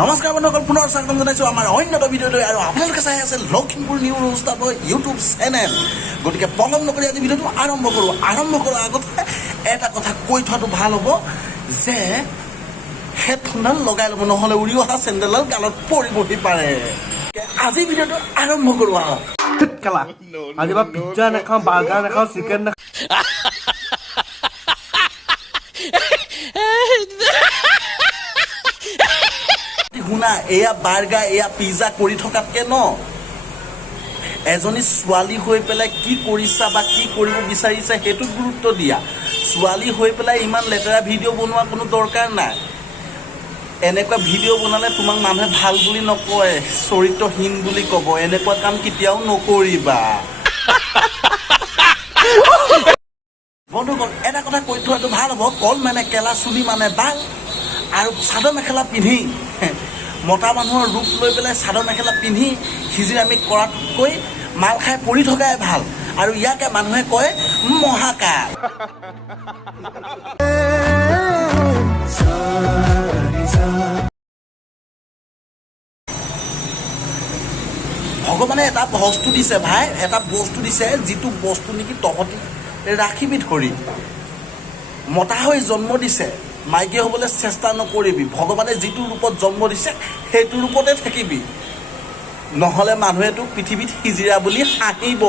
নমস্কাৰ বন্ধুসকল, পুনৰ স্বাগতম জনাইছোঁ আমাৰ অন্য এটা ভিডিঅ'লৈ। আৰু আপোনালোকে চাই আছে লখিমপুৰ নিউজ ইউটিউব চেনেল। গতিকে পলম নকৰি আজি ভিডিঅ'টো আৰম্ভ কৰোঁ। আৰম্ভ কৰাৰ আগতে এটা কথা কৈ থোৱাটো ভাল হ'ব যে হেডফোনডাল লগাই ল'ব, নহ'লে উৰি অহা চেণ্ডেলডাল গালত পৰিবহি পাৰে। আজি ভিডিঅ'টো আৰম্ভ কৰোঁ আহক। আজি বা পিজ্জা নাখাওঁ, বাৰ্গাৰ নাখাওঁ, চিকেন নাখাওঁ। শুনা, এয়া বাৰ্গাৰ এয়া পিজ্জা কৰি থকাতকৈ ন, এজনী ছোৱালী হৈ পেলাই কি কৰিছা বা কি কৰিব বিচাৰিছা সেইটোত গুৰুত্ব দিয়া। ছোৱালী হৈ পেলাই ইমান লেতেৰা ভিডিঅ' বনোৱা কোনো দৰকাৰ নাই। এনেকুৱা ভিডিঅ' বনালে তোমাক মানুহে ভাল বুলি নকয়, চৰিত্ৰহীন বুলি ক'ব। এনেকুৱা কাম কেতিয়াও নকৰিবা। বন্ধুসকল, এটা কথা কৈ থোৱাটো ভাল হ'ব, কল মানে কেলা, চুলি মানে বাল, আৰু চাদৰ মেখেলা পিন্ধি মতা মানুহৰ ৰূপ লৈ পেলাই চাদৰ মেখেলা পিন্ধি হিজিৰামি কৰাতকৈ মাল খাই পৰি থকাই ভাল। আৰু ইয়াকে মানুহে কয় মহাকাল। ভগৱানে এটা বস্তু দিছে ভাই, এটা বস্তু দিছে, যিটো বস্তু নেকি তহঁতি ৰাখিবি ধৰি। মতা হৈ জন্ম দিছে, মাইকী হ'বলৈ চেষ্টা নকৰিবি। ভগৱানে যিটো ৰূপত জন্ম দিছে সেইটো ৰূপতে থাকিবি, নহ'লে মানুহে তোক পৃথিৱীত হিজিৰা বুলি হাঁহিব।